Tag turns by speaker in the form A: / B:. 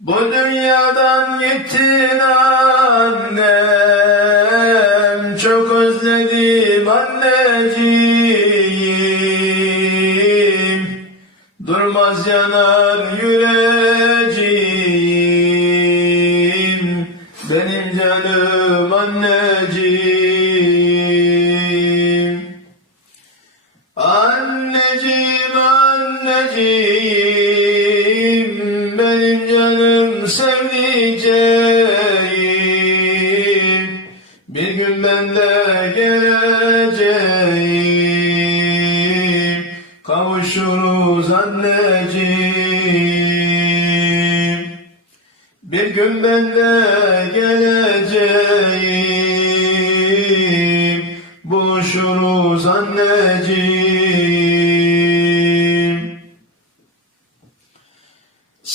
A: Bu dünyadan gittin annem. Çok özledim anneciğim. Durmaz yanar yüreğim. Benim canım anneciğim. Anneciğim anneciğim benim canım sevdiceğim bir gün ben de geleceğim. Kavuşuruz anneciğim. Bir gün ben de geleceğim. Buluşuruz anneciğim